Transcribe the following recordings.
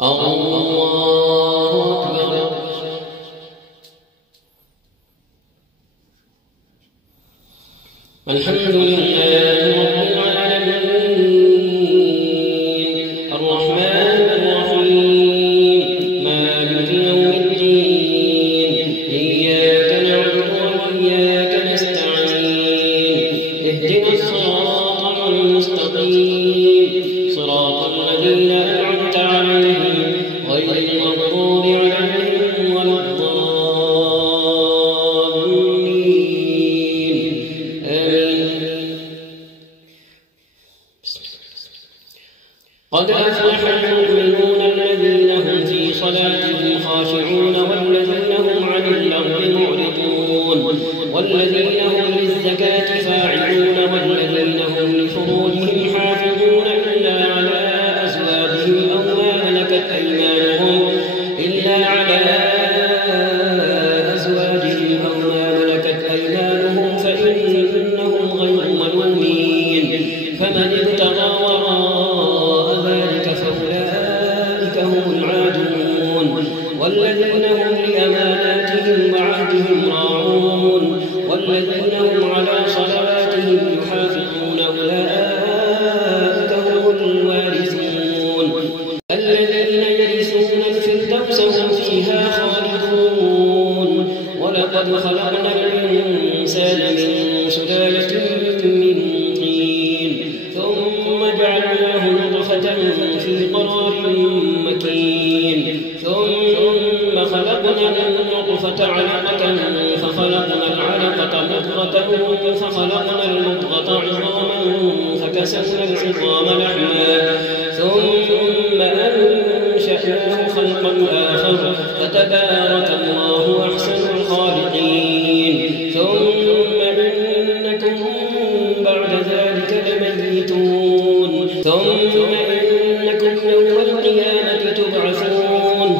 الله أكبر. الحمد لله رب العالمين الرحمن الرحيم مالك يوم الدين إياك نعبد وإياك نستعين اهدنا الصراط المستقيم صراط الذين أنعمت عليهم غير المغضوب عليهم ولا الضالين آمين. قد أفلح المؤمنون الذين هم في صلاتهم خاشعون والذين هم عن اللغو معرضون والذين هم للزكاة فاعلون والذين هم لفروجهم حافظون إلا على أزواجهم أو ما ملكت أيمانهم فإنهم غير ملومين فمن ابتغى وراء ذلك فأولئك هم العادون والذين هم لأماناتهم وعهدهم راعون والذين هم على صلواتهم يحافظون أولئك هم الوارثون الذين يرثون الفردوس هم فيها خالدون. ولقد خلقنا الإنسان من سلالة من طين ثم جعلناه نطفة في قرار مكين ثم خلقنا النطفة علقة فخلقنا العلقة مضغة فخلقنا المضغة عظاما فكسونا العظام لحما ثم أنشأناه خلقا آخر فتبارك الله أحسن الخالقين. ثم إنكم بعد ذلك لميتون ثم إنكم يوم القيامة تبعثون.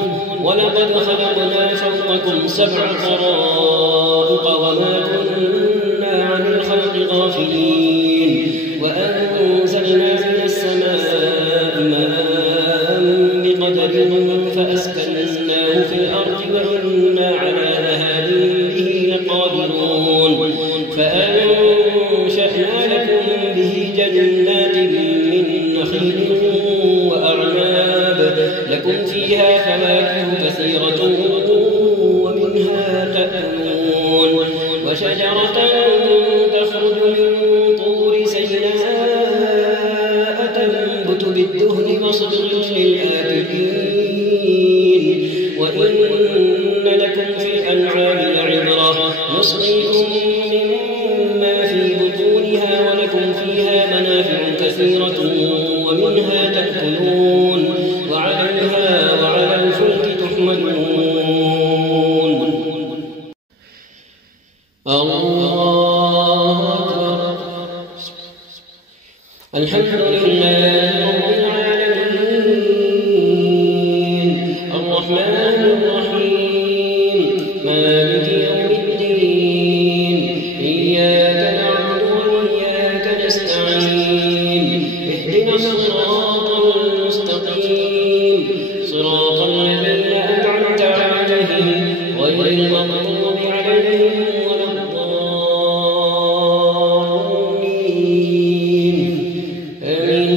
ولقد خلقنا فوقكم 7 طرائق وما كنا عن الخلق غافلين وأنزلنا من السماء ماء بقدر فأسكناه في الأرض وإنا على ذهاب به لقادرون. فأنشأنا لكم به جنات من نخيل وأعناب لكم فيها فواكه كثيرة ومنها تأكلون وشجرة تخرج من طور سيناء تنبت بالدهن وصبغ للآكلين. وإن لكم في الأنعام لعبرة نسقيكم مما في بطونها ولكم فيها منافع كثيرة ومنها تأكلون وعليها وعلى الفلك تحملون. الله أكبر. الحمد لله رب العالمين الرحمن الرحيم مالك يوم الدين إياك نعبد وإياك نستعين اهدنا الصراط المستقيم صراط الذين أنعمت عليهم غير المغضوب عليهم ولا الضالين آمين.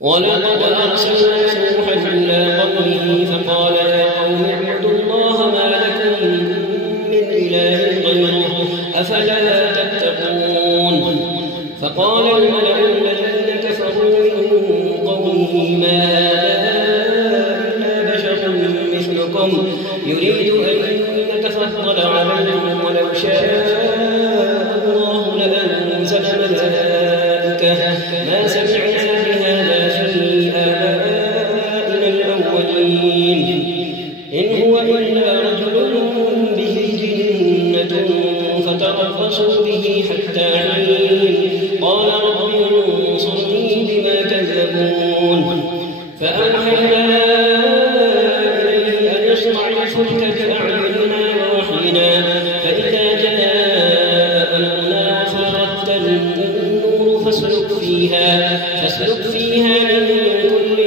ولقد أرسلنا نوحا إلى قومه فقال يا قوم اعبدوا الله ما لكم من إله غيره أفلا تتقون. فقال الملأ الذين كفروا من قومه ما هذا إلا بشر مثلكم يريد أن يتفضل عليكم ولو شاء الله لأنزل ملائكة ما سمعنا بهذا في آبائنا الأولين إن هو إلا رجل به جنة فتربصوا به حتى حين قال رب انصرني بما كذبون. فأوحينا إليه أن يصنع الفلك بأعيننا ووحينا فإذا جاء أمرنا وفارت النور فاسلك فيها من كل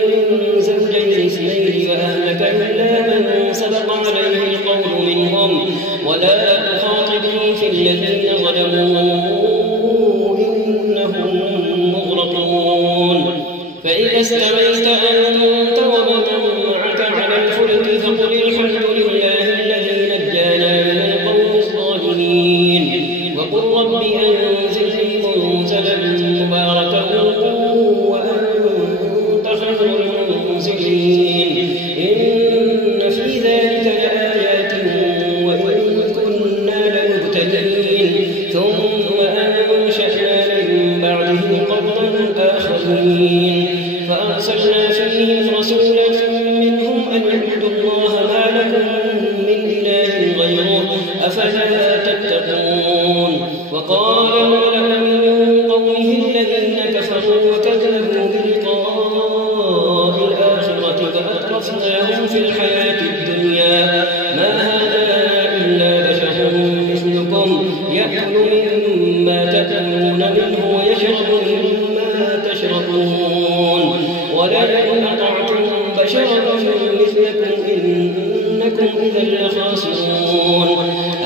فإذا استويت أنت ومن معك على الفلك فقل الحمد لله الذي نجانا من القوم الظالمين وقل رب أنزلني منزلا مباركا وأنت خير المنزلين إن في ذلك لآيات وإن كنا لمبتلين ثم أنشأنا من بعدهم قرنا آخرين فأرسلنا فيهم رسولا منهم أن اعبدوا الله ما لكم من إله غيره أفلا تتقون وقال الملأ من قومه الذين كفروا وكذبوا بلقاء الآخرة فأترفناهم في الحياة الدنيا ما هذا إلا بشر مثلكم يأكل مما تأكلون منه ويشرب مما تشربون ولئن أطعتم بشرا مثلكم إنكم إذا لخاسرون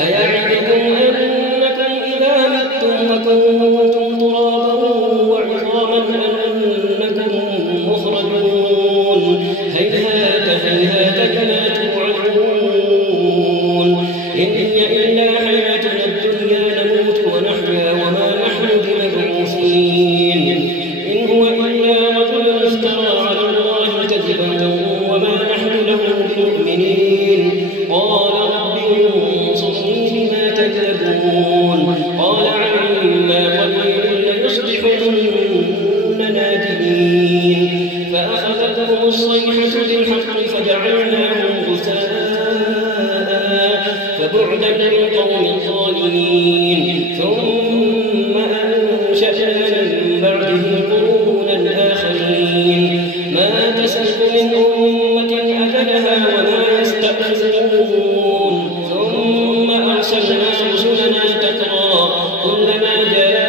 أيعدكم أنكم إذا متم وكنتم ترابا وعظاما أنكم مخرجون هيهات هيهات كما توعدون إن هي إلا حياتنا الدنيا نموت ونحيا وما نحن بمبعوثين إن هو إلا رجل افترى على الله كذبا وما نحن له بمؤمنين قال رب انصرني بما كذبون قال عما قليل ليصبحن نادمين فأخذتهم الصيحة بالحق فجعلناهم غثاء فبعدا للقوم الظالمين ثم أنشأنا من بعدهم قرونا آخرين ما تسبق من أمة أجلها وما يستأخرون ثم أرسلنا رسلنا تترى كلما جاء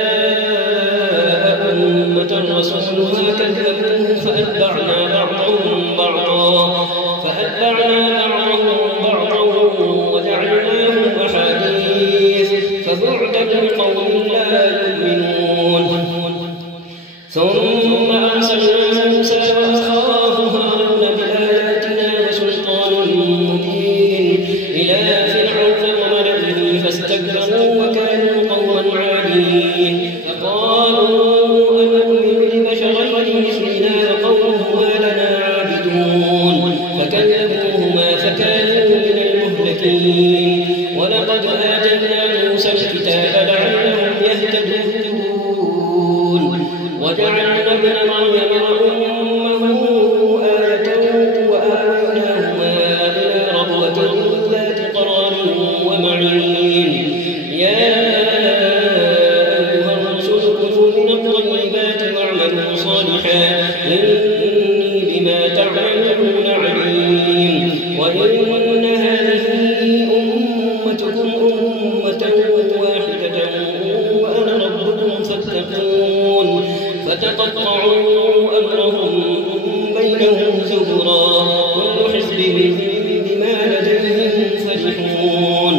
أمة رسولها كذبوه فأتبعنا بعضهم بعضا وجعلناهم أحاديث فبعدا لقوم لا يؤمنون ثم أرسلنا موسى وأخاه هارون بآياتنا وسلطان مبين إلى فرعون وملئه فاستكبروا وكانوا قوما عالين فقالوا أنؤمن لبشرين مثلنا وقومهما لنا عابدون فكذبوهما فكانوا من المهلكين ولقد آتينا موسى الكتاب لعلهم يهتدون وجعلنا ابن مريم وأمه آية وآويناهما إلى ربوة ذات قرار ومعين يا أيها الرسل كلوا من الطيبات واعملوا صالحا إني بما تعملون عليم وإن هذه أمتكم أمة واحدة وأنا ربكم فاتقون فتقطعوا أمرهم بينهم زبرا كل حزب بما لديهم فرحون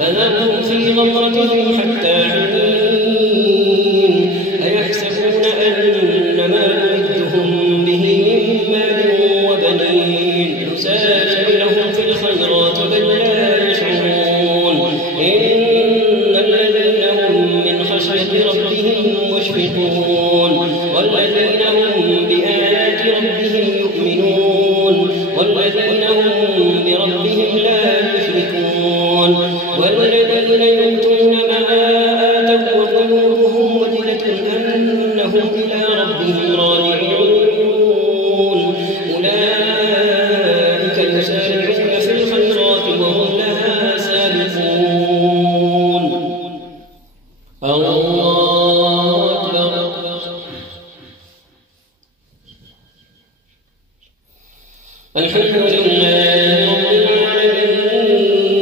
فذرهم في غمرتهم حتى حين أيحسبون أن ما نمدهم به من مال وبنين نسارع لهم في الخيرات بل لا يشعرون إن الذين هم من خشية ربهم مشفقون والذين هم بآيات ربهم يؤمنون والذين هم بربهم لا يشركون والذين يؤتون ما آتوا وقلوبهم وجلة أنهم إلى ربهم راجعون أولئك يسارعون في الخيرات وهم لها سابقون الله أكبر الحمد لله رب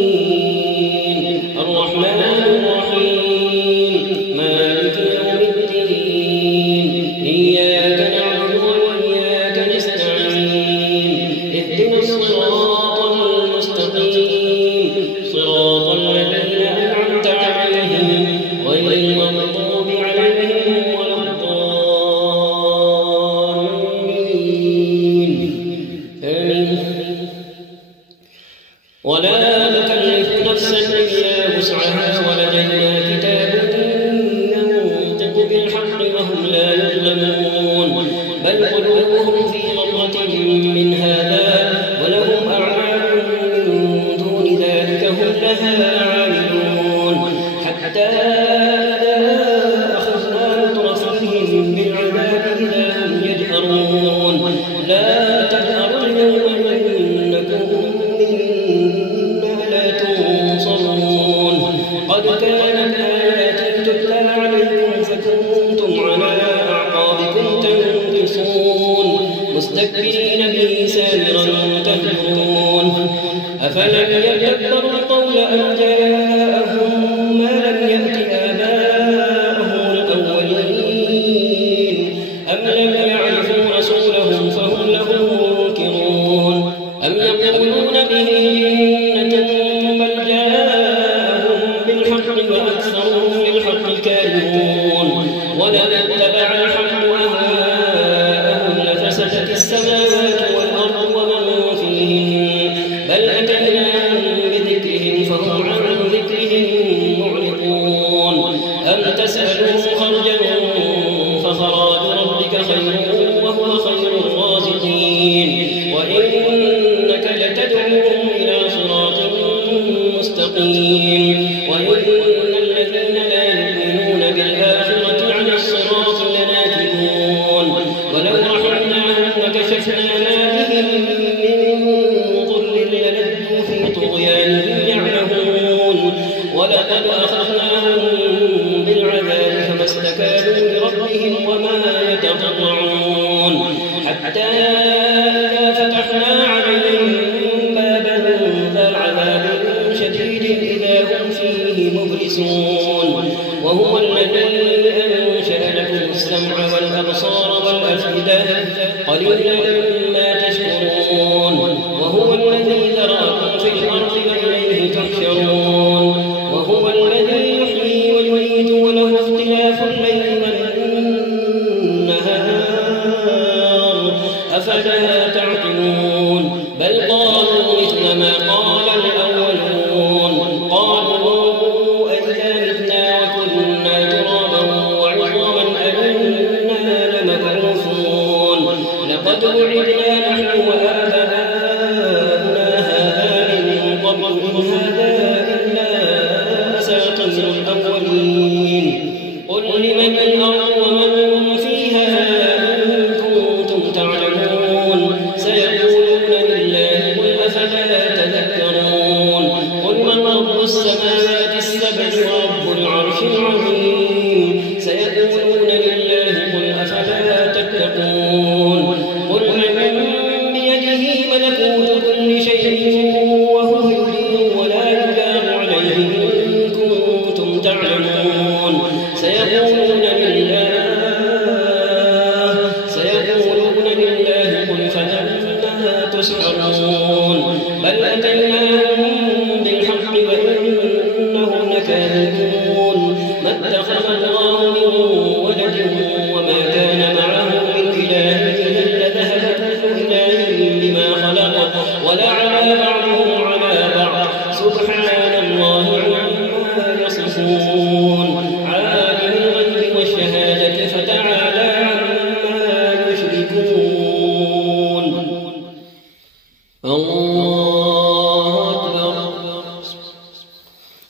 العالمين الرحمن الرحيم مالك يوم الدين إياك نعبد وإياك نستعين اهدنا الصراط المستقيم صراط الذين أنعمت عليهم غير المغضوب عليهم ولا الضالين ولا نكلف نفسا إلا وسعها ولدينا كتاب ينطق بالحق وهم لا يظلمون بل قلوبهم في غمرة من هذا ولهم أعمال من دون ذلك هم لها عاملون حتى إذا أخذنا مترفيهم بالعذاب إذا هم يجهرون لا تجهروا اليوم إنكم منا لا تنصرون قد كانت آياتي تتلى عليكم فكنتم على أعقابكم تنكصون مستكبرين به سامرا تهجرون أفلم يدبروا القول أم جاءهم ما لم يأت آباءهم الأولين أم لم يعرفوا رسولهم فهم له منكرون أم يقولون به جنة بل جاءهم بالحق وأكثرهم للحق كارهون ولو اتبع الحق أهواءهم لفسدت السماوات والأرض ومن فيهن بل أتيناهم بذكرهم فهم عن ذكرهم معرضون أم تسألهم خرجا فخراج ربك خير وهو خير الرازقين وإنك لتدعوهم إلى صراط مستقيم وإن الذين لا يؤمنون بالآخرة عن الصراط لناكبون ولو رحمناهم وكشفنا ما بهم من ضر للجوا في طغيانهم يعمهون ولقد أخذناهم بالعذاب فما استكانوا لربهم وما يتضرعون حتى إذا فتحنا عليهم بابا ذا عذاب شديد إذا هم فيه مبلسون وهو الذي أنشأ لكم السمع والأبصار والأفئدة قليلا ما تشكرون وهو الذي ذرأكم في الأرض وإليه تحشرون وهو الذي يحيي ويميت وله اختلاف الليل والنهار أفلا تعقلون بل قالوا مثل ما قال الأولون قالوا أئذا متنا وكنا ترابا وعظاما أئنا لمبعوثون لقد وعدنا نحن وآباؤنا هذا من قبل إن هذا إلا أساطير الأولين قل لمن الأرض ومن فيها إن كنتم تعلمون سيقولون لله قل أفلا تذكرون قل من رب السماوات السبع ورب العرش العظيم سيقولون لله قل أفلا تتقون قل من بيده ملكوت كل شيء وهو يجير ولا يجار عليه إن كنتم تعلمون سيقولون لله قل فأنا تسحرون بل أتيناهم بالحق وإنهم لكاذبون ما اتخذ الله من ولد وما كان معه من إله إلا ذهب كل إله بما خلق ولعلى بعضهم على بعض سبحان الله عما يصفون عالم الغيب والشهادة فتعالى عما يشركون الله أكبر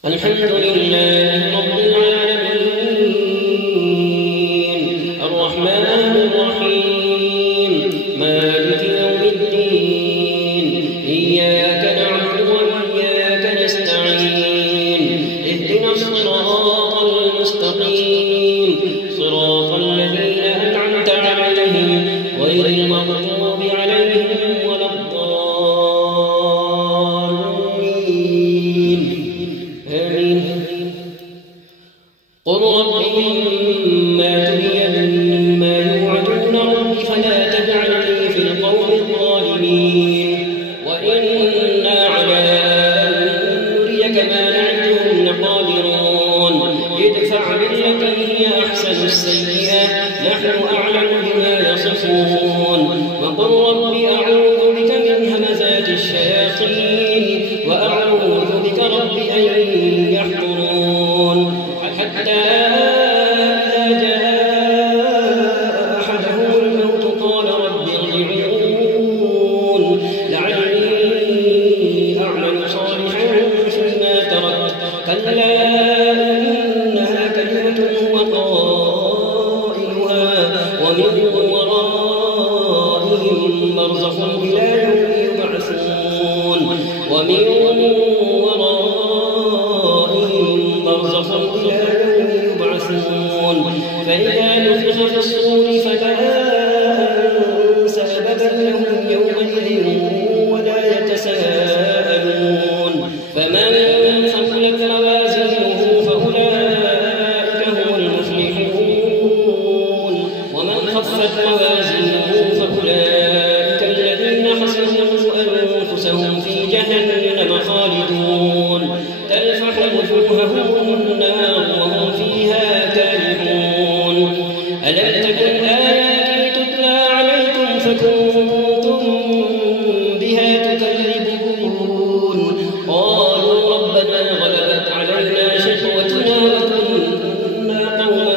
الحمد لله رب العالمين الرحمن الرحيم مالك يوم الدين إياك نعبد وإياك نستعين اهدنا الصراط المستقيم صراط الذين أنعمت عليهم غير المغضوب عليهم ولا الضالين آمين قل رب إما ترين ما يوعدون رب فلا تجعلني في القوم الظالمين وإنا على أن نريك ما نعدهم لقادرون ادفع بالتي هي أحسن السيئة نحن أعلم بما يصفون وقل رب أعوذ بك من همزات الشياطين وأعوذ برزخ إلى يوم يبعثون ومن ورائهم برزخ إلى يوم يبعثون فإذا نفخ في الصور فلا أنساب بينهم يومئذ ولا يتساءلون فمن ثقلت موازينه فأولئك هم المفلحون ومن خفت موازينه فأولئك الذين خسروا أنفسهم في جهنم خالدون تلفح وجوههم النار وهم فيها كالحون ألم تكن آياتي تتلى عليكم فكنتم بها تكذبون قالوا ربنا غلبت علينا شقوتنا وكنا قوما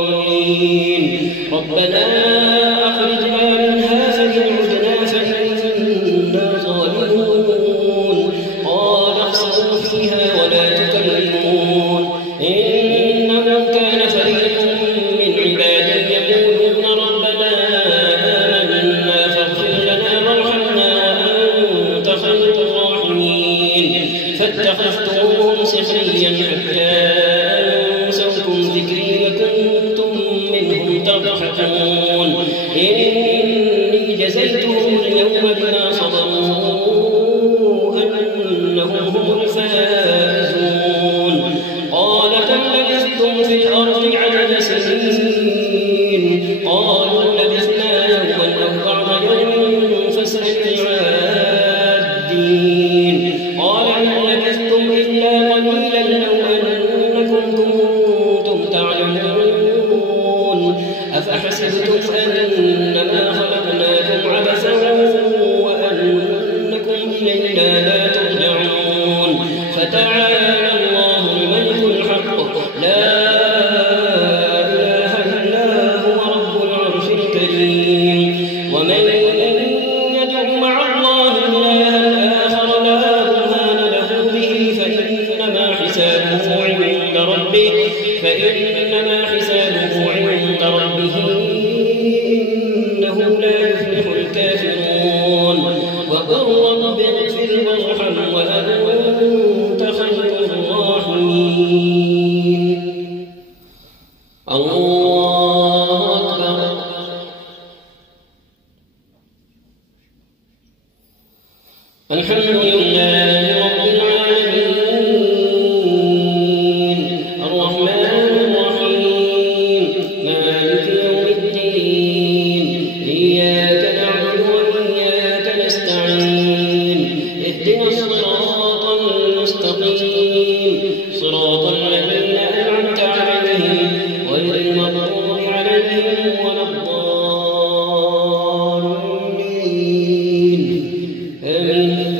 ضالين ربنا أخرجنا منها فإن عدنا فإنا ظالمون قال اخسئوا فيها ولا تكلمون إنه كان فريق من عبادي يقولون ربنا آمنا فاغفر لنا وارحمنا وأنت خير الراحمين فاتخذتموهم سخريا حتى أنسوكم ذكري وكنتم منهم تضحكون إني جزيتهم اليوم بما صبروا أنهم هم الفائزون قال كم لبثتم في الأرض عدد سنين قالوا لبثنا يوما أو بعض يوم فاسأل العادين قال إن لبثتم إلا قليلا لو أنكم كنتم تعلمون أفحسبتم أنما خلقناكم عبثا وأنكم إلينا لا ترجعون فتعالى الله الملك الحق لا إله إلا هو رب العرش الكريم ومن يدع مع الله إلها آخر لا برهان له به فإنما حسابه عند ربه إنه لا يفلح الكافرون وقل رب اغفر وارحم وأنت خير الراحمين الله أكبر الحمد لله رب العالمين الرحمن الرحيم مالك يوم الدين إياك نعبد وإياك نستعين اهدنا الصراط المستقيم صراط الذين أنعمت عليهم غير المغضوب عليهم ولا الضالين آمين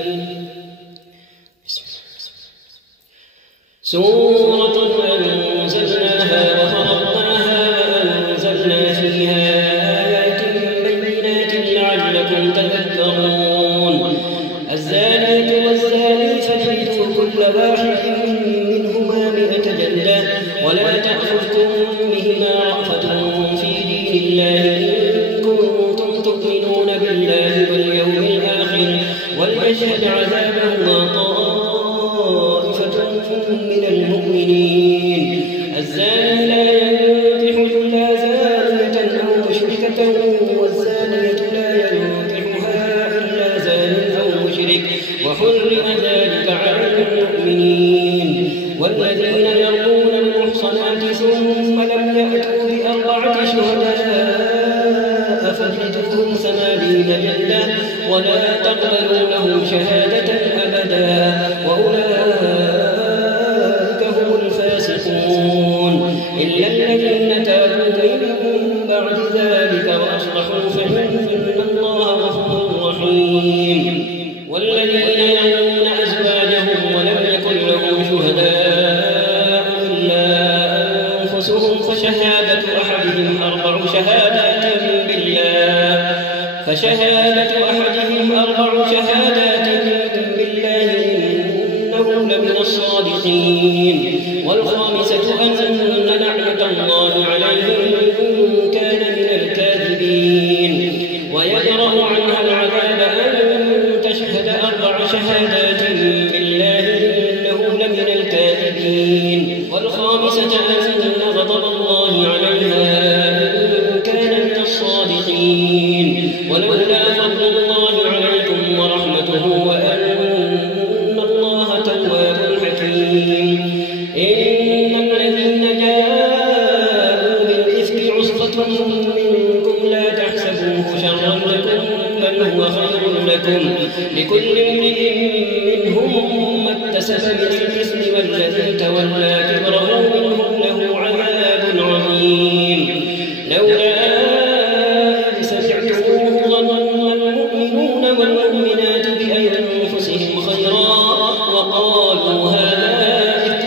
سورة أنزلناها وفرضناها وأنزلنا فيها آيات بينات لعلكم تذكرون الزانية والزاني فاجلدوا كل واحد منهما 100 جلدة ولا تأخذكم بهما رأفة في دين الله إن كنتم تؤمنون بالله واليوم الآخر وليشهد عذابهما طائفة من المؤمنين الزاني لا ينكح إلا زانية أو مشركة والزانية لا ينكحها إلا زان أو مشرك وحرم ذلك على المؤمنين والذين يرمون المحصنات ثم لم يأتوا ب4 شهداء فاجلدوهم 80 جلدة ولا تقبلوا لهم شهادة أبدا وأولئك هم الفاسقون إلا الذين تابوا من بعد ذلك وأصلحوا فإن الله غفور رحيم والذين يرمون أزواجهم ولم يكن لهم شهداء إلا أنفسهم فشهادة أحدهم 4 شهادات بالله إنه لمن الصادقين والخامسة أن لعنة الله عليه إن كان من الكاذبين ويدرأ عنها العذاب أن تشهد 4 شهادات بالله إنه لمن الكاذبين والخامسة أن غضب الله عليها إن كان من الصادقين ولولا فضل الله عليكم ورحمته وأن الله تواب حكيم إن الذين جاءوا بالإفك عصبة منكم لا تحسبوه شرا لكم بل هو خير لكم لكل امرئ منهم ما اكتسب من الإثم والذي تولى كبره منهم له عذاب عظيم لولا إذ سمعتموه ظن المؤمنون والمؤمنات بأنفسهم خيرا وقالوا هذا إفك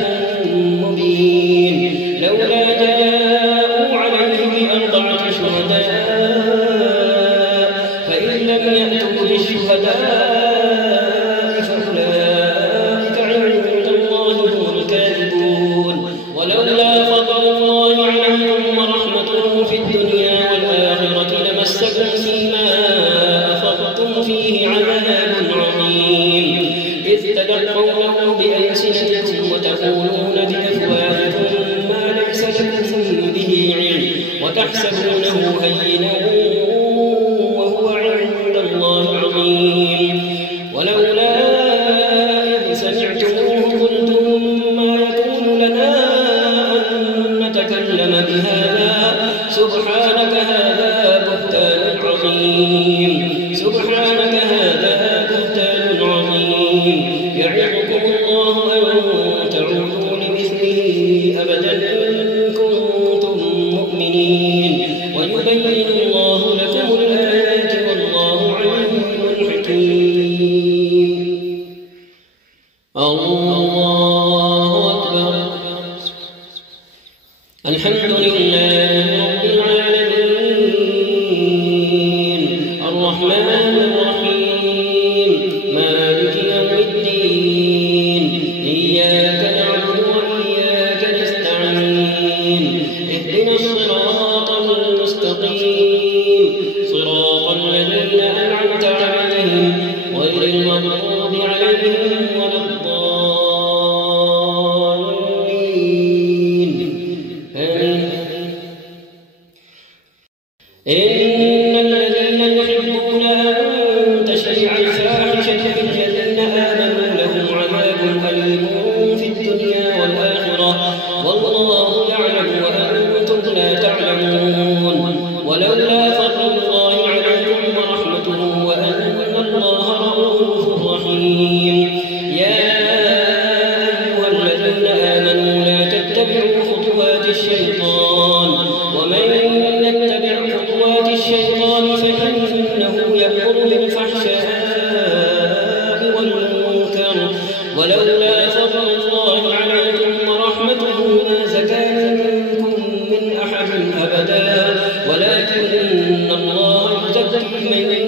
مبين لولا جاءوا عليه ب4 شهداء فإن لم يأتوا بالشهداء فأولئك عند الله هم الكاذبون ولولا فضل الله عليكم ورحمته في الدنيا والآخرة لمسكم فيما أفضتم فيه عذاب عظيم إذ تدعونه بألسنتكم وتقولون بأفواهكم ما ليس لكم به علم وتحسبونه هينا وهو عند الله عظيم ولولا إذ سمعتموه قلتم ما يكون لنا أن نتكلم بهذا سبحانك هذا بهتان عظيم سبحانك هذا بهتان عظيم يعظكم الله أن تعودوا لمثله أبدا إن كنتم مؤمنين ويبين الله لكم الآيات والله عليم حكيم الله أكبر الحمد لله رب العالمين الرحمن الرحيم مالك يوم الدين إياك نعبد وإياك نستعين اهدنا الصراط المستقيم صراط الذين أنعمت عليهم غير المغضوب عليهم ولا الضالين إن الذين يحبون أن تشيع الفاحشة في الذين آمنوا لهم عذاب أليم في الدنيا والآخرة والله يعلم وأنتم لا تعلمون ولولا فضل الله عليكم ورحمته وأن الله رؤوف رحيم يا أيها الذين آمنوا لا تتبعوا خطوات الشيطان ومن يتبع خطوات الشيطان فإنه يأمر بالفحشاء والمنكر ولولا فضل الله عليكم ورحمته ما زكى منكم من أحد أبدا ولكن الله يزكي من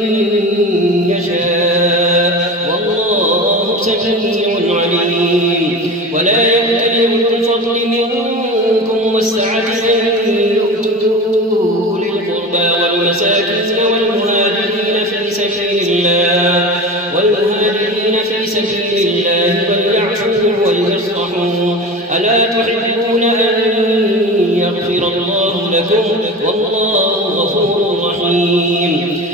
يشاء والله سميع عليم ولا يأتل أولو الفضل منكم والسعة أن يؤتوا أولي القربى والمساكين والمهاجرين في سبيل الله وليعفوا وليصفحوا ألا تحبون أن يغفر الله لكم والله غفور رحيم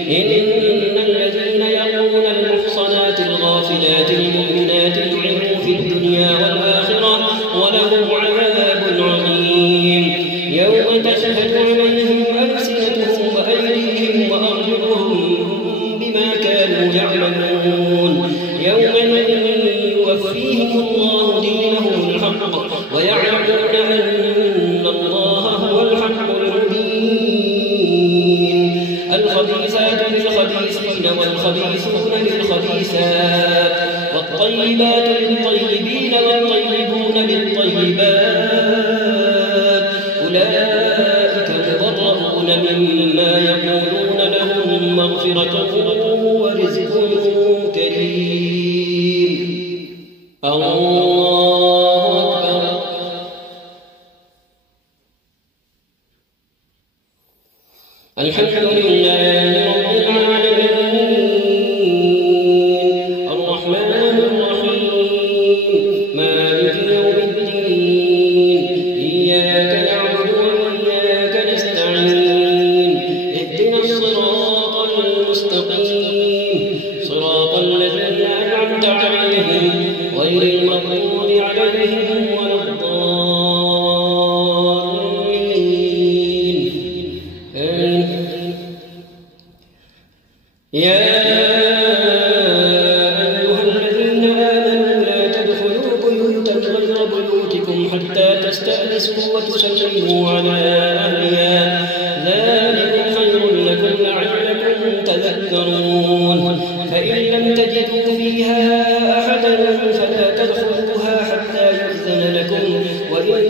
إن الذين يرمون المحصنات الغافلات المؤمنات لعنوا في الدنيا والآخرة ولهم عذاب عظيم يوم تشهد عليهم ألسنتهم وأيديهم وأرجلهم بما كانوا يعملون يومئذ يوفيهم الله دينهم الحق ويعلمون أن الله هو الحق المبين الخبيثات للخبيثين والخبيثون للخبيثات والطيبات للطيبين والطيبون للطيبات أولئك مبرؤون مما يقولون لهم مغفرة ورزق كريم الله أكبر الحمد لله رب العالمين مستقيم صراط الذين أنعمت عليهم غير المغضوب عليهم ولا الضالين آمين. يا أيها الذين آمنوا لا تدخلوا بيوتا غير بيوتكم حتى تستأنسوا وتسلموا على أهلها ذلكم خير لكم لعلكم تذكرون. فإن لم تجدوا فيها أحدا فلا تدخلوها حتى يؤذن لكم وإن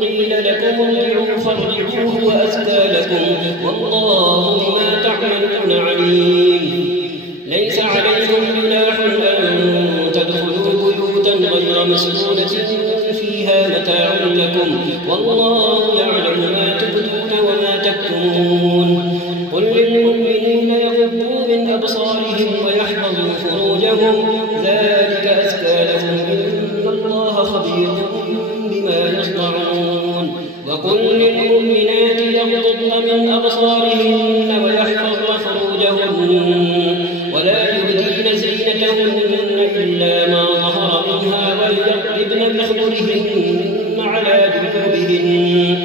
قيل لكم ارجعوا فارجعوا هو أزكى لكم والله بما تعملون عليم. ليس عليكم جناح أن تدخلوا بيوتا غير مسكونة فيها متاع لكم والله يعلم ما تبدون وما تكتمون. قل للمؤمنين يغضوا من أبصارهم ويحفظوا فروجهم ذلك أزكى لهم إن الله خبير بما يصنعون. وقل للمؤمنات يغضضن من أبصارهن ويحفظن فروجهن ولا يبدين زينتهن إلا ما ظهر منها وليضربن بخمرهن على جيوبهن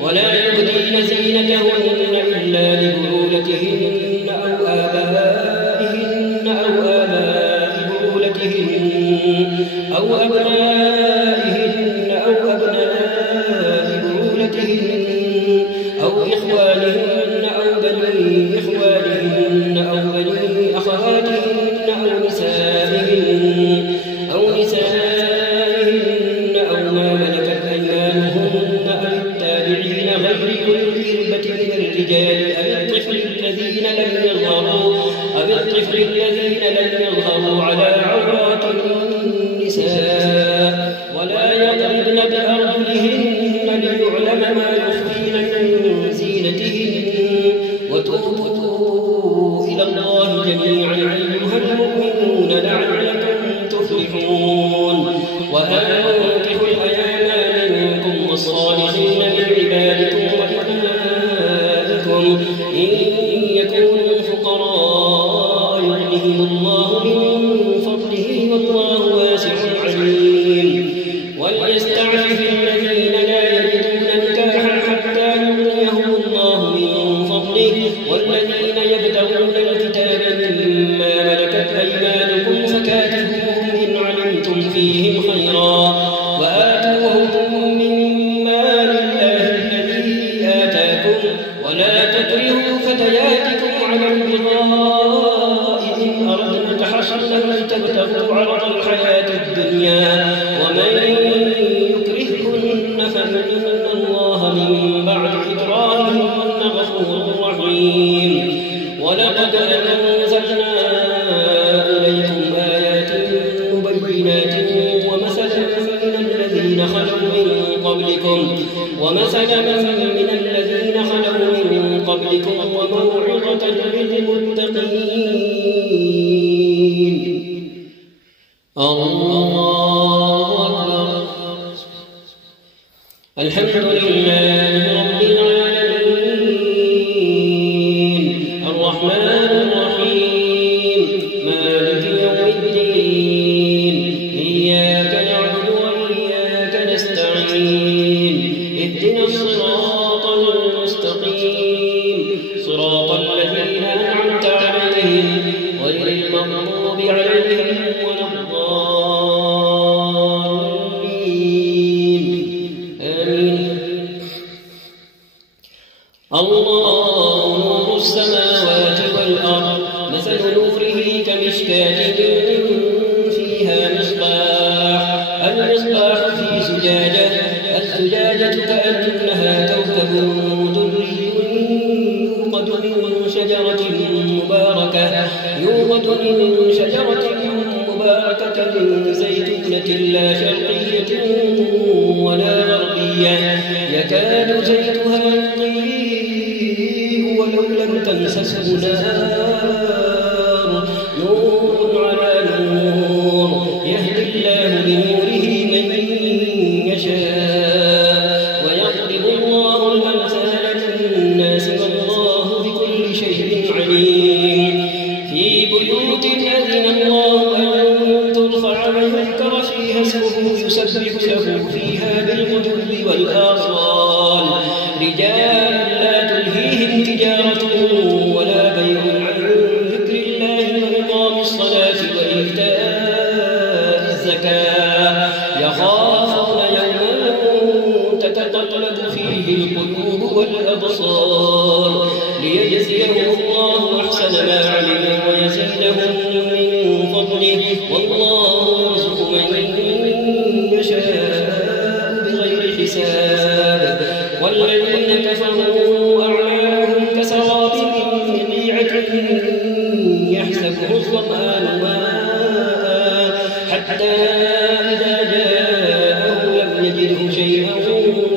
ولا يبدين زينتهن إلا لبعولتهن أو آبائهن أو آباء بعولتهن أو أبنائهن أو أبناء بعولتهن أو إخوانهن أو بني إخوانهن أو بني أخواتهن أو نسائهن أو ما ملكت أيمانهن أو التابعين غير أولي الإربة من الرجال أو الطفل الذين لم يظهروا على عورات النساء ولا يضربن بأرجلهن ليعلم ما يخفين من زينتهن وتوبوا إلى الله جميعا أيها المؤمنون لعلكم تفلحون. وأنكحوا الأيام منكم والصالحين من عبادكم وإمائكم إن يكونوا فقراء يغنهم الله من فضله والله واسع عليم. وليستعفف الذين لا يجدون نكاحا حتى يغنيهم الله من فضله والذين يبتغون الكتاب مما ملكت أيمانكم فكاتبوهم إن علمتم فيهم خيرا وآتوهم مما لله الذي آتاكم ولا تكرهوا فتياتكم على البغاء إن أردنا تحصنا لتبتغوا عرض الحياة الدنيا ومن يكرهن فإن الله من بعد إكراههن غفور رحيم. ولقد أنزلنا إليكم آيات مبينات ومثلا من الذين خلوا من قبلكم وموعظة للمتقين. الله أكبر. الحمد لله رب العالمين الرحمن الرحيم مالك يوم الدين إياك نعبد وإياك نستعين اهدنا الصراط المستقيم صراط الذين أنعمت عليهم غير المغضوب عليهم ولا الضالين آمين. الله نور السماوات والأرض مثل نوره كمشكاة فيها مصباح المصباح في زجاجة الزجاجة كأنها كوكب دري يوقد من شجرة مباركة زيتونة لا شرقية ولا غربية يكاد زيتها يضيء ولو لم تمسسه نار نور على نور يهدي الله بنوره من يشاء ويضرب الله الأمثال للناس والله بكل شيء عليم. في بيوت أذن الله أن ترفع ويذكر فيها اسمه يسبح له فيها بالغدو والآصال رجال لا تلهيهم تجارة ولا بيع عن ذكر الله وإقام الصلاة وإيتاء الزكاة يخافون يوما تتقلب فيه القلوب والأبصار ليجزيهم الله أحسن ما عملوا ويزيدهم من فضله والله يرزق من يشاء بغير حساب والذين كفروا أعمالهم كسراب بقيعة يحسبه الظمآن ماء حتى إذا جاءه لم يجده شيئا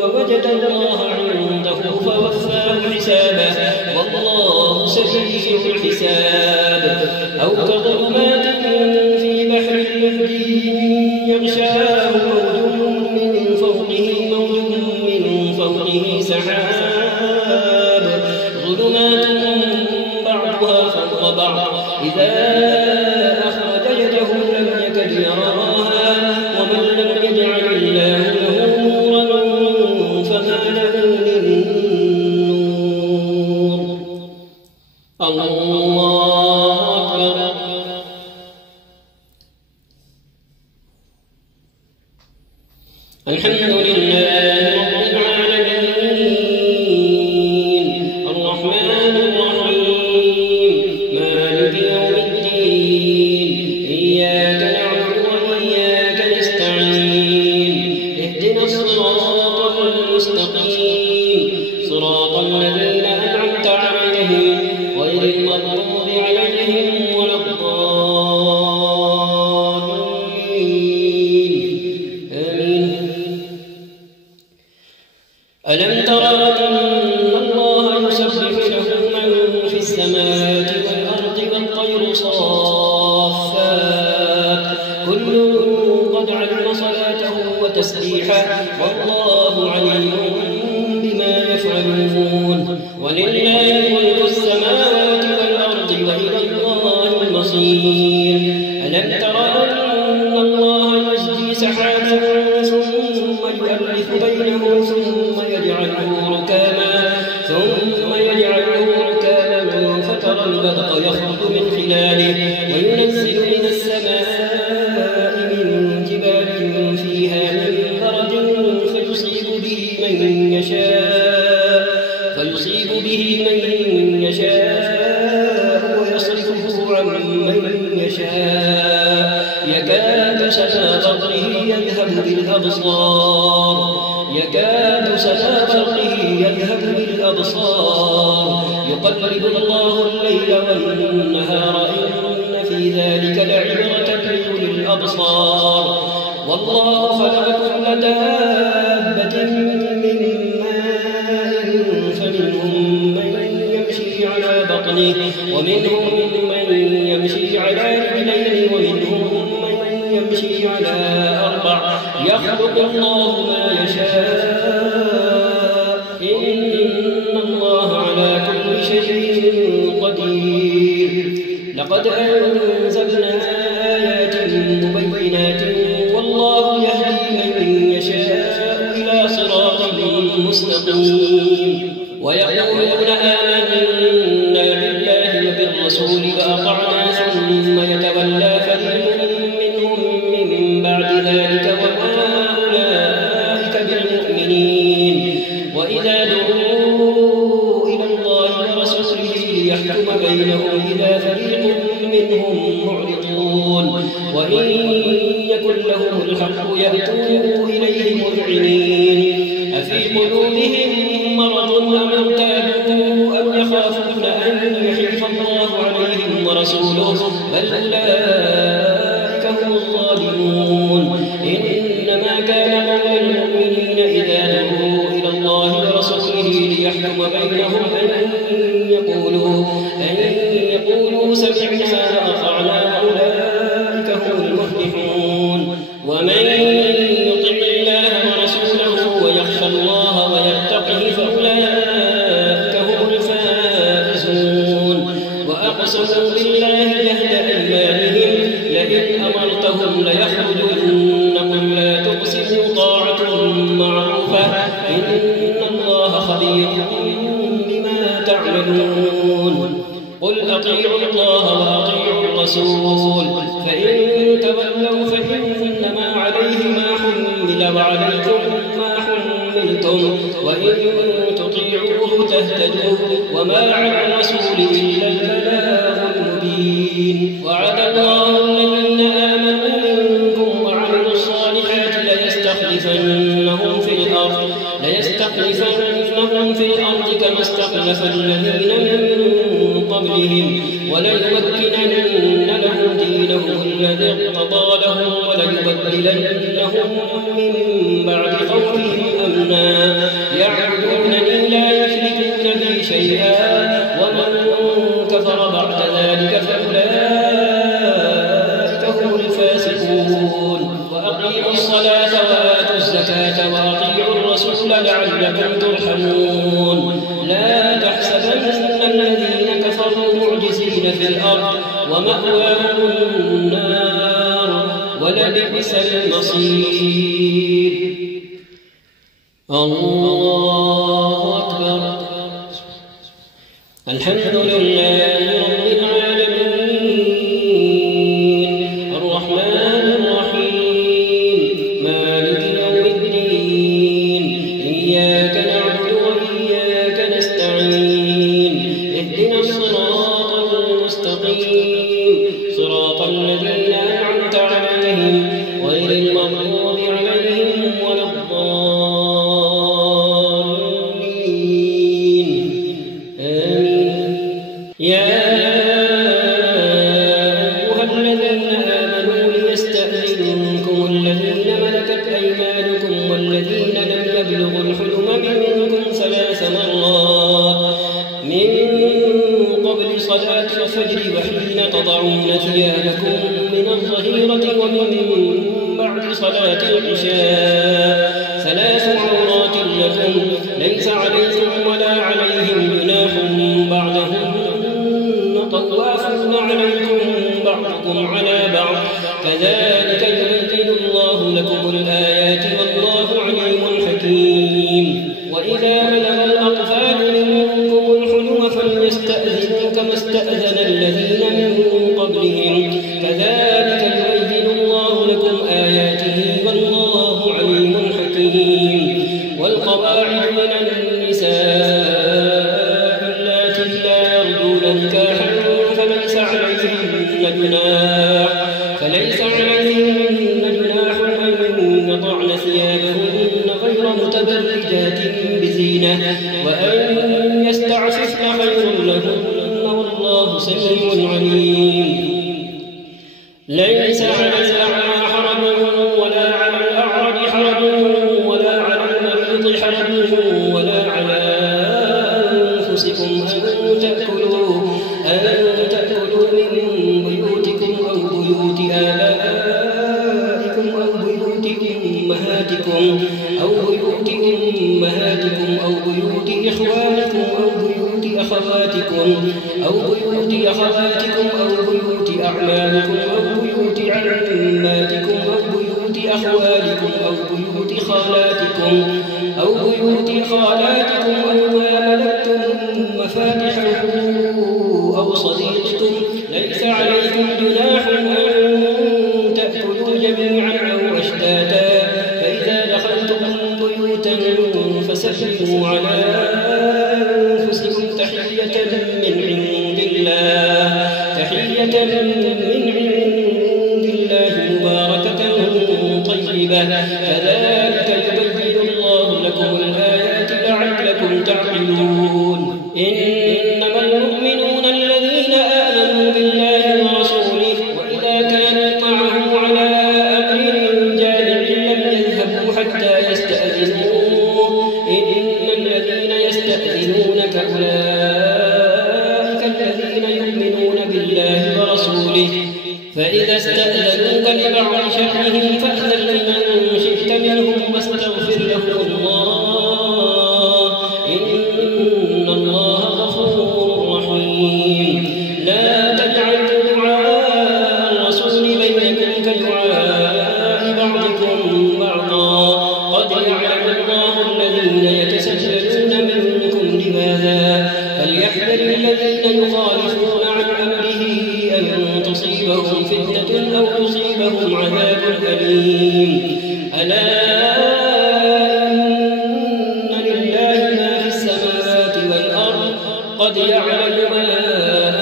ووجد الله عنده فوفاه حسابه والله سريع الحساب أو كظلمات في بحر لجي يغشاه موج من فوقه سحاب ظلمات بعضها فوق بعض إذا أخرج يده لم يكد يراها ومن لم يجعل الله له نورا فما له من نور الله أكبر الحمد لله رب العالمين الرحمن الرحيم مالك يوم الدين إياك نعبد وإياك نستعين اهدنا الصراط المستقيم صراط الذين أنعمت عليهم غير المغضوب عليهم ولا الضالين آمين. ألم تر أن الله يسبح له من في السماوات والأرض والطير صافات كل قد علم صلاته وتسبيحه والله عليم بما يفعلون ولله ملك السماوات والأرض وإلى الله المصير. ألم تر أن الله يزجي سحابا ثم يؤلف بينه ثم يجعله ركاما فترى البرق يخرج من خلاله وينزل من السماء من جبال فيها من برد فيصيب به من يشاء ويصرفه عن من يشاء يكاد سنا برقه يذهب بالأبصار يقلب الله الليل والنهار إن في ذلك لعبرة لأولي الأبصار والله خلق كل دابة من ماء فمنهم من يمشي على بطنه ومنهم من يمشي على رجلين ومنهم من يمشي على أربع يخلق الله ما يشاء إن الله على كل شيء قدير. لقد أنزلنا آيات مبينات والله يهدي من يشاء إلى صراط مستقيم ويقولون آمنا بالله وبالرسول وأطعنا ثم يتولى فريق منهم من بعد ذلك وما أولئك بالمؤمنين. وإذا دعوا إلى الله ورسوله ليحكم بينهم إذا فريق منهم معرضون وإن يكن لهم الحق يأتوا إليه مذعنين أفي قلوبهم مرض أم ارتابوا أم يخافون أن يحيف الله عليهم ورسوله بل أولئك هم الظالمون. إنما كان قول المؤمنين إذا دعوا إلى الله ورسوله ليحكم بينهم أن يقولوا سمعنا وأطعنا أولئك هم المفلحون. ومن يطع الله ورسوله ويخشى الله ويتقه فأولئك هم الفائزون. وأقسموا بالله الله جهد أيمانهم لئن أمرتهم ليخرجن قل لا تقسموا طاعة معروفة إن الله خبير بما تعملون قل أطيعوا الله وأطيعوا الرسول فإن تولوا فإنما عليه ما حمل وعليكم ما حملتم وإن تطيعوه تهتدوا وما على الرسول إلا البلاغ المبين وعد الله الذين آمنوا منكم وعملوا الصالحات ليستخلفنهم في الأرض كما استخلف الذين من قبلهم وليمكنن لهم دينهم الذي ارتضى لهم وليبدلنهم من بعد خوفهم أمنا يعبدونني لا يشركون بي شيئا ومن كفر بعد ذلك فأولئك هم الفاسقون وأقيموا الصلاة وآتوا الزكاة وأطيعوا الرسول لعلكم ترحمون لا تحسبن الذين كفروا معجزين في الأرض ومأواهم النار ولبئس المصير الله أكبر الحمد لله رب العالمين الرحمن الرحيم مالك يوم الدين إياك نعبد وإياك نستعين اهدنا الصراط المستقيم صراط الذين أنعمت عليهم غير المغضوب عليهم ولا الضالين آمين يا أيها الذين آمنوا ليستأذنكم الذين ملكت أيمانكم والذين لم يبلغوا الحلم منكم 3 مرات من قبل صلاة الفجر وحين تضعون ثيابكم من الظهيرة ومن بعد صلاة العشاء 3 عورات لكم ليس عليكم ولا عليهم جناح بعدهن طوافون عليكم بعضكم على بعض كذلك يبين الله لكم الآيات والله عليم حكيم وإذا بلغ الأطفال منكم الحلم فليستأذنوا كما استأذن الذين من قبلهم كذلك يبين الله لكم آياته والله عليم حكيم والقواعد من النساء اللاتي لا يرجون نكاحا فليس عليهن جناح أن يضعن ثيابهن غير متبرجات بزينة وأن يستعففن خير لهن والله سميع عليم ليس على الأعمى حرج ولا على الأعرج حرج ولا على المريض حرج ولا على أنفسكم أن تأكلوا من بيوتكم أو بيوت آبائكم أو بيوت أمهاتكم أو بيوت إخوانكم أو بيوت أخواتكم أو بيوت أعمامكم أو بيوت عماتكم أو بيوت أخوالكم أو بيوت خالاتكم أو ما ملكتم مفاتحه أو صديقكم ليس عليكم جناح أن تأكلوا جميعا أو أشتاتا فإذا دخلتم بيوتا فسلموا على أنفسكم تحية من عند الله مباركة طيبة كذلك يبين الله لكم الآيات لعلكم تعقلون إنما المؤمنون الذين آمنوا بالله ورسوله وإذا كانوا معه على أمر جامع لم يذهبوا حتى يستأذنوه إن الذين يستأذنونك أولئك الذين يؤمنون بالله ورسوله فإذا استأذنوك لبعض شأنهم فأذن لمن شئت منهم واستغفر لهم الله إن الله غفور رحيم لا تجعلوا أليم ألا إن لله ما في السماوات والأرض قد يعلم ما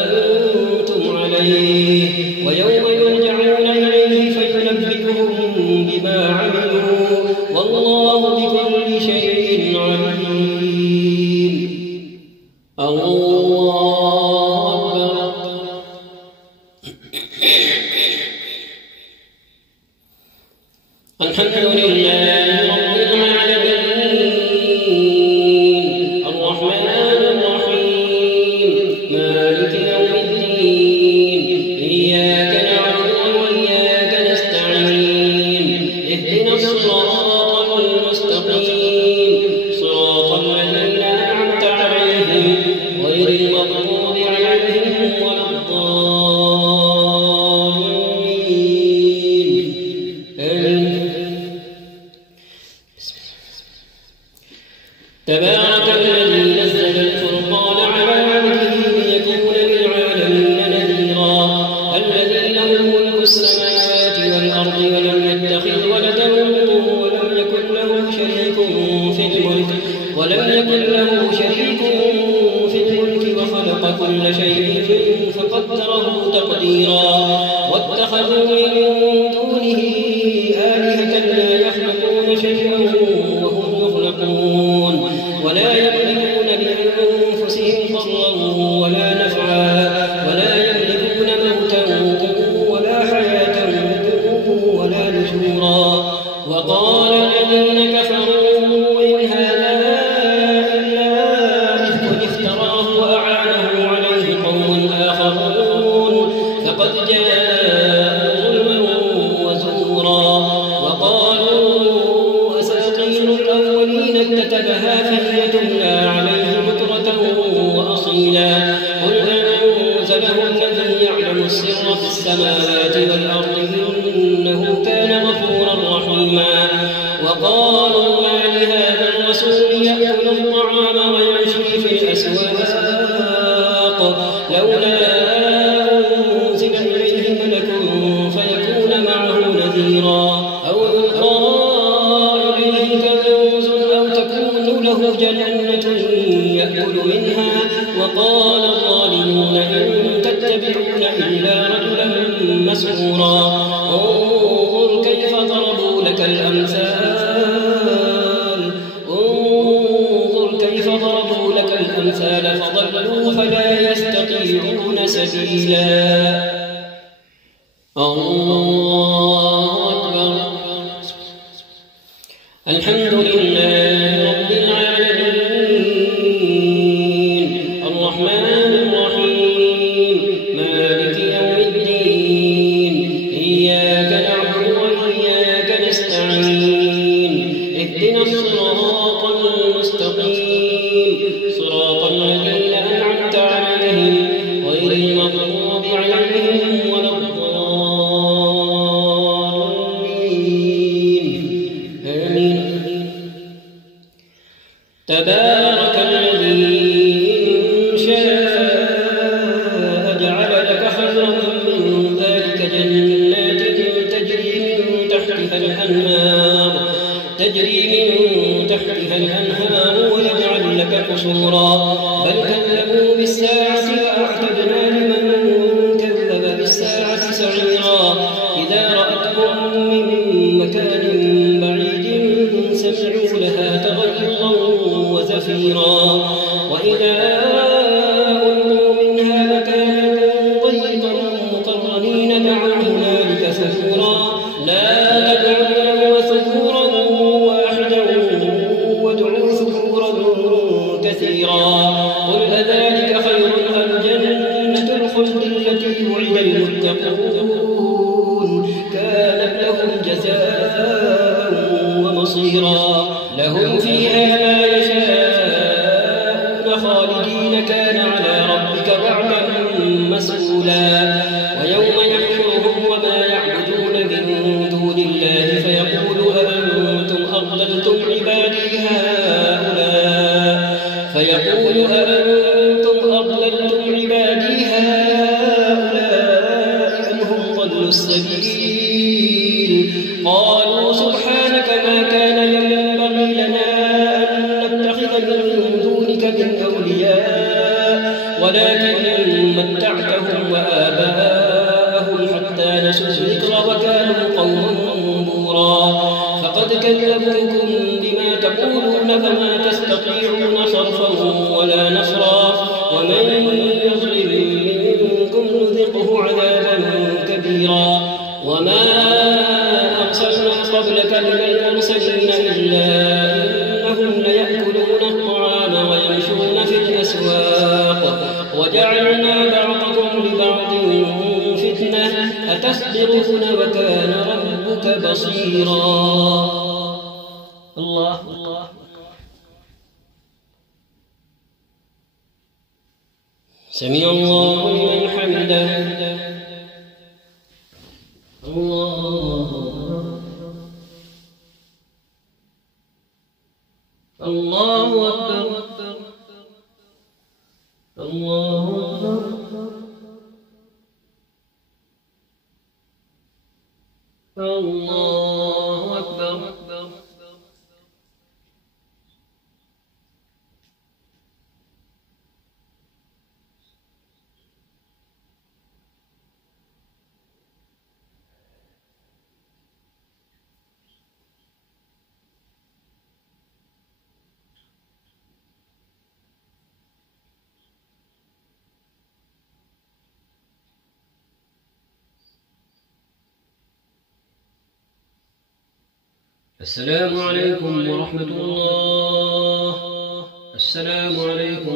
أنتم عليه ويوم يرجعون إليه فينبئهم بما عملوا والله بكل شيء عليم. الله أكبر. الحمد لله رب العالمين الرحمن الرحيم مالك يوم الدين إياك نعبد وإياك نستعين اهدنا الصراط المستقيم صراط الذين أنعمت عليهم غير المغضوب عليهم ولا الضالين آمين. تبارك الذي نزل الفرقان على عبده ليكون للعالمين نذيرا الذي له ملك السماوات والأرض ولم يتخذ ولدا ولم يكن له شريك في الملك وخلق كل شيء فقدره تقديرا واتخذوا من دونه آلهة لا يخلقون شيئا وهم يخلقون ولا يملكون لأنفسهم ضرا ولا نفعا ولا يملكون موتا ولا حياة ولا نشورا. وقال الذين كفروا إن هذا إلا إفك افتراه وأعانه عليه قوم آخرون فقد جاءوا ظلما وزورا. وقالوا أساطير الأولين اكتتبها فهي تملى عليه بكرة وأصيلا قل أنزله الذي يعلم السر في السماوات والأرض إنه كان غفورا رحيما. وقالوا ما لهذا الرسول يأكل الطعام ويمشي في الأسواق لولا أنزل إليه ملك فيكون معه نذيرا أو يلقى إليه كنز أو تكون له جنة يأكل منها. وقال الظالمون إن تتبعون إلا رجلا مسحورا. انظر كيف ضربوا لك الأمثال فضلوا فلا يستطيعون سبيلا. الله أكبر. الحمد لله رب العالمين الرحمن الرحيم مالك يوم الدين إياك نعبد وإياك نستعين اهدنا الصراط المستقيم صراط الذين أنعمت عليهم غير المغضوب عليهم ولا الضالين آمين. تبارك الذي إن شاء جعل لك خيرا من ذلك جنات تجري من تحتها الأنهار ويجعل لك قصورا بل كذبوا بالساعة وأعتدنا لمن كذب بالساعة سعيرا. إذا رأتهم من مكان بعيد سمعوا لها تغيظا وزفيرا وإذا ألقوا منها مكانا ضيقا مقرنين دعوا هنالك ثبورا لا تدعوا اليوم ثبورا واحدا وادعوا ثبورا كثيرا. قل أذلك خير أم جنة الخلد التي وعد المتقون كانت لهم جزاء ومصيرا. لهم فيها ما يشاءون خالدين كان على ربك وعدا مسئولا. ويوم يحشرهم وما يعبدون من دون الله فيقول أأنتم أضللتم عبادي هؤلاء أم هم ضلوا وما أرسلنا قبلك من المرسلين إلا إنهم ليأكلون الطعام ويمشون في الأسواق وجعلنا بعضكم لبعض فتنة أتصبرون وكان ربك بصيرا. الله سمع الله لمن حمده. الله أكبر. الله أكبر. الله أكبر. السلام عليكم ورحمة الله. السلام عليكم